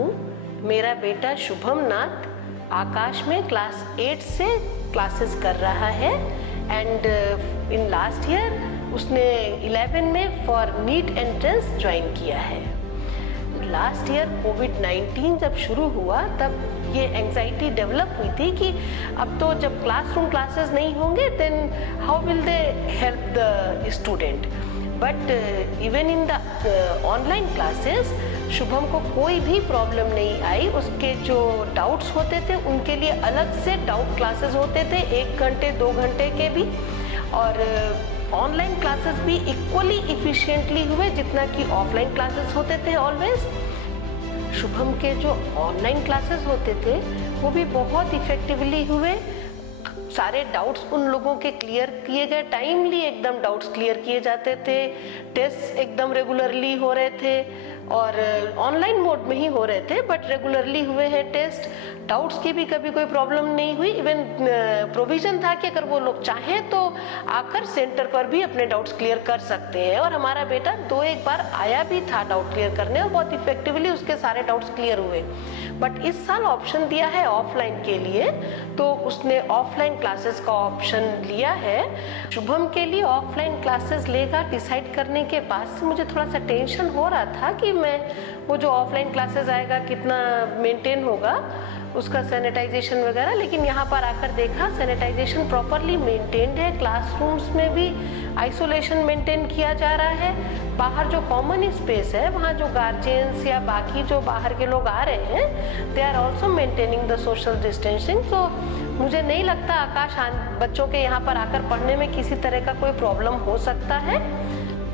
हूँ। मेरा बेटा शुभम नाथ आकाश में क्लास 8 से क्लासेस कर रहा है एंड इन लास्ट ईयर उसने 11 में फॉर नीट एंट्रेंस ज्वाइन किया है। लास्ट ईयर कोविड-19 जब शुरू हुआ तब ये एंजाइटी डेवलप हुई थी कि अब तो जब क्लासरूम क्लासेस नहीं होंगे then how will they help the student. But even in the online classes Shubham को कोई भी प्रॉब्लम नहीं आई। उसके जो डाउट्स होते थे उनके लिए अलग से डाउट क्लासेस होते थे 1 घंटे 2 घंटे के भी, और ऑनलाइन क्लासेस भी इक्वली इफिशिएंटली हुए जितना कि ऑफलाइन क्लासेस होते थे ऑलवेज। शुभम के जो ऑनलाइन क्लासेस होते थे वो भी बहुत इफेक्टिवली हुए। सारे डाउट्स उन लोगों के क्लियर किए गए, टाइमली एकदम डाउट्स क्लियर किए जाते थे, टेस्ट एकदम रेगुलरली हो रहे थे और ऑनलाइन मोड में ही हो रहे थे बट रेगुलरली हुए हैं टेस्ट। डाउट्स की भी कभी कोई प्रॉब्लम नहीं हुई। इवन प्रोविजन था कि अगर वो लोग चाहें तो आकर सेंटर पर भी अपने डाउट्स क्लियर कर सकते हैं, और हमारा बेटा 2-1 बार आया भी था डाउट क्लियर करने और बहुत इफेक्टिवली उसके सारे डाउट्स क्लियर हुए। बट इस साल ऑप्शन दिया है ऑफलाइन के लिए, तो उसने ऑफलाइन क्लासेस का ऑप्शन लिया है। शुभम के लिए ऑफलाइन क्लासेस लेगा डिसाइड करने के बाद से मुझे थोड़ा सा टेंशन हो रहा था कि मैं वो जो ऑफलाइन क्लासेस आएगा कितना मेंटेन होगा उसका सैनिटाइजेशन वगैरह, लेकिन यहाँ पर आकर देखा सैनिटाइजेशन प्रॉपरली मेंटेन्ड है। क्लासरूम्स में भी आइसोलेशन मेंटेन किया जा रहा है। बाहर जो कॉमन स्पेस है वहाँ जो गार्जियंस या बाकी जो बाहर के लोग आ रहे हैं they are also maintaining the social distancing. तो मुझे नहीं लगता आकाश बच्चों के यहाँ पर आकर पढ़ने में किसी तरह का कोई प्रॉब्लम हो सकता है।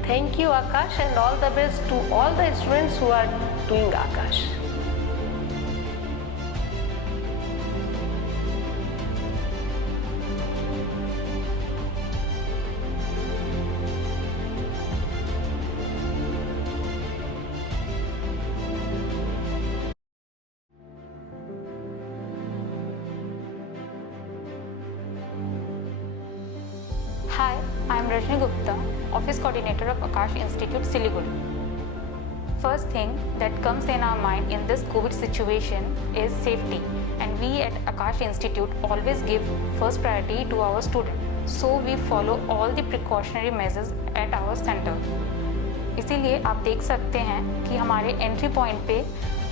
Thank you Aakash and all the best to all the students who are doing Aakash. Hi, I am Rajni Gupta, Office Coordinator of Akash Institute, Siliguri. First thing that comes in our mind in this COVID situation is safety, and we at Akash Institute always give first priority to our students. So we follow all the precautionary measures at our center. इसीलिए आप देख सकते हैं कि हमारे entry point पे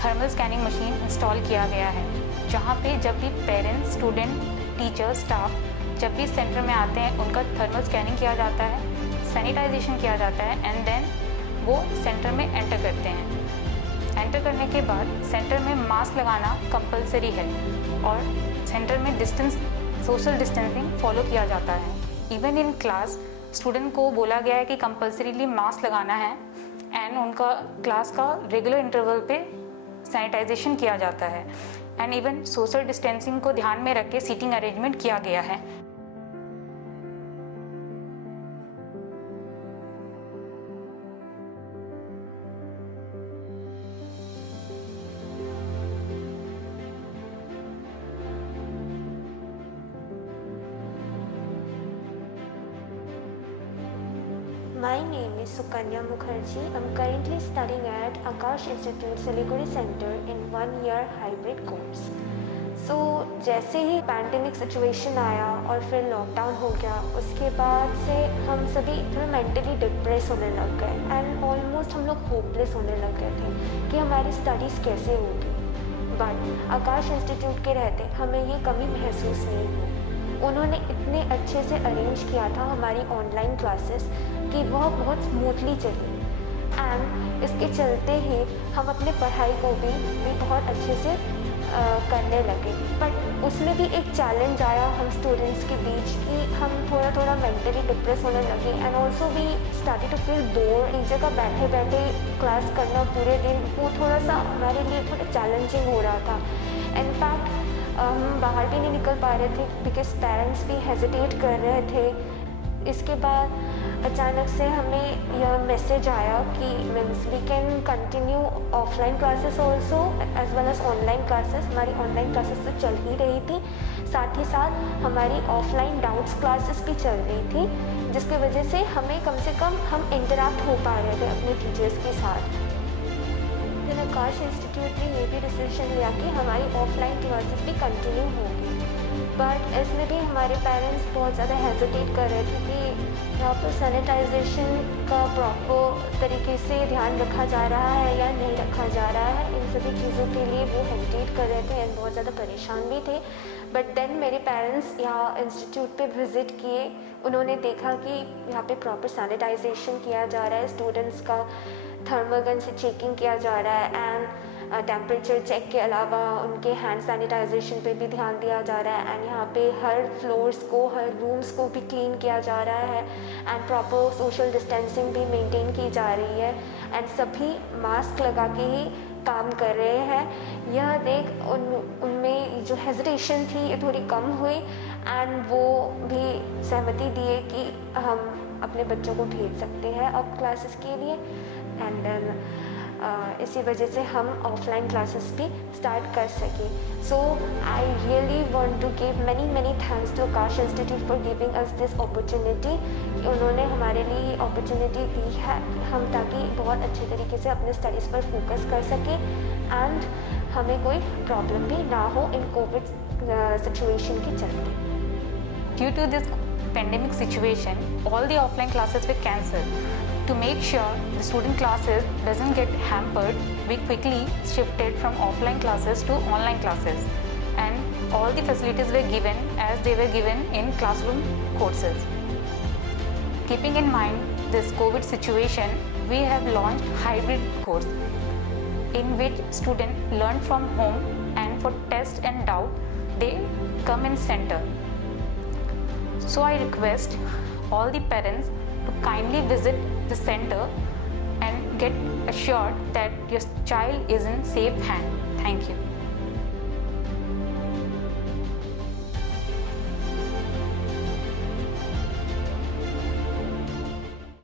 thermal scanning machine install किया गया है, जहाँ पे जब भी पेरेंट्स, स्टूडेंट, टीचर, स्टाफ जब भी सेंटर में आते हैं उनका थर्मल स्कैनिंग किया जाता है, सैनिटाइजेशन किया जाता है एंड देन वो सेंटर में एंटर करते हैं। एंटर करने के बाद सेंटर में मास्क लगाना कंपलसरी है और सेंटर में सोशल डिस्टेंसिंग फॉलो किया जाता है। इवन इन क्लास स्टूडेंट को बोला गया है कि कंपलसरीली मास्क लगाना है एंड उनका क्लास का रेगुलर इंटरवल पे सैनिटाइजेशन किया जाता है एंड इवन सोशल डिस्टेंसिंग को ध्यान में रख के सीटिंग अरेंजमेंट किया गया है। My name is Sukanya Mukherjee. I'm currently studying at Akash Institute Siliguri Center in 1-year hybrid course. So जैसे ही पैंडेमिक सिचुएशन आया और फिर लॉकडाउन हो गया, उसके बाद से हम सभी थोड़ा मेंटली डिप्रेस होने लग गए एंड ऑलमोस्ट हम लोग होपलेस होने लग गए थे कि हमारी स्टडीज़ कैसे होगी। बट आकाश इंस्टीट्यूट के रहते हमें ये कमी महसूस नहीं हुई। उन्होंने इतने अच्छे से अरेंज किया था हमारी ऑनलाइन क्लासेस कि वह बहुत स्मूथली चली एंड इसके चलते ही हम अपने पढ़ाई को भी बहुत अच्छे से करने लगे। बट उसमें भी एक चैलेंज आया हम स्टूडेंट्स के बीच कि हम थोड़ा मेंटली डिप्रेस होने लगे and also we started to feel bore. एक जगह बैठे बैठे क्लास करना पूरे दिन वो थोड़ा सा हमारे लिए थोड़ा चैलेंजिंग हो रहा था। इनफैक्ट हम बाहर भी नहीं निकल पा रहे थे बिकॉज पेरेंट्स भी हेजिटेट कर रहे थे। इसके बाद अचानक से हमें यह मैसेज आया कि means we can continue offline classes also as well as online classes. हमारी ऑनलाइन क्लासेस तो चल ही रही थी, साथ ही साथ हमारी ऑफलाइन डाउट्स क्लासेस भी चल रही थी, जिसकी वजह से हमें कम से कम हम इंटरैक्ट हो पा रहे थे अपने टीचर्स के साथ। देन आकाश इंस्टीट्यूट ने ये भी डिसीजन लिया कि हमारी ऑफलाइन क्लासेस भी कंटिन्यू होगी। बट इसमें भी हमारे पेरेंट्स बहुत ज़्यादा हेजिटेट कर रहे थे कि यहाँ पर सैनिटाइजेशन का प्रॉपर तरीके से ध्यान रखा जा रहा है या नहीं रखा जा रहा है। इन सभी चीज़ों के लिए वो हेजिटेट कर रहे थे एंड बहुत ज़्यादा परेशान भी थे। बट देन मेरे पेरेंट्स यहाँ इंस्टीट्यूट पे विज़िट किए, उन्होंने देखा कि यहाँ पे प्रॉपर सैनिटाइजेशन किया जा रहा है, स्टूडेंट्स का थर्मल गन से चेकिंग किया जा रहा है एंड टेम्परेचर चेक के अलावा उनके हैंड सैनिटाइजेशन पे भी ध्यान दिया जा रहा है एंड यहाँ पे हर फ्लोर्स को, हर रूम्स को भी क्लीन किया जा रहा है एंड प्रॉपर सोशल डिस्टेंसिंग भी मेंटेन की जा रही है एंड सभी मास्क लगा के ही काम कर रहे हैं। यह देख उनमें जो हेजिटेशन थी ये थोड़ी कम हुई एंड वो भी सहमति दिए कि हम अपने बच्चों को भेज सकते हैं अब क्लासेस के लिए एंड देन इसी वजह से हम ऑफलाइन क्लासेस भी स्टार्ट कर सके। So I really want to give many thanks to Aakash institute for giving us this opportunity. उन्होंने हमारे लिए ये अपॉर्चुनिटी दी है कि हम ताकि बहुत अच्छे तरीके से अपने स्टडीज़ पर फोकस कर सकें एंड हमें कोई प्रॉब्लम भी ना हो इन कोविड सिचुएशन के चलते। Due to this pandemic situation, all the offline classes were cancelled. To make sure the student classes doesn't get hampered, we quickly shifted from offline classes to online classes, and all the facilities were given as they were given in classroom courses. Keeping in mind this COVID situation, we have launched hybrid course in which students learn from home and for test and doubt they come in center. So I request all the parents to kindly visit the center and get assured that your child is in safe hand. Thank you.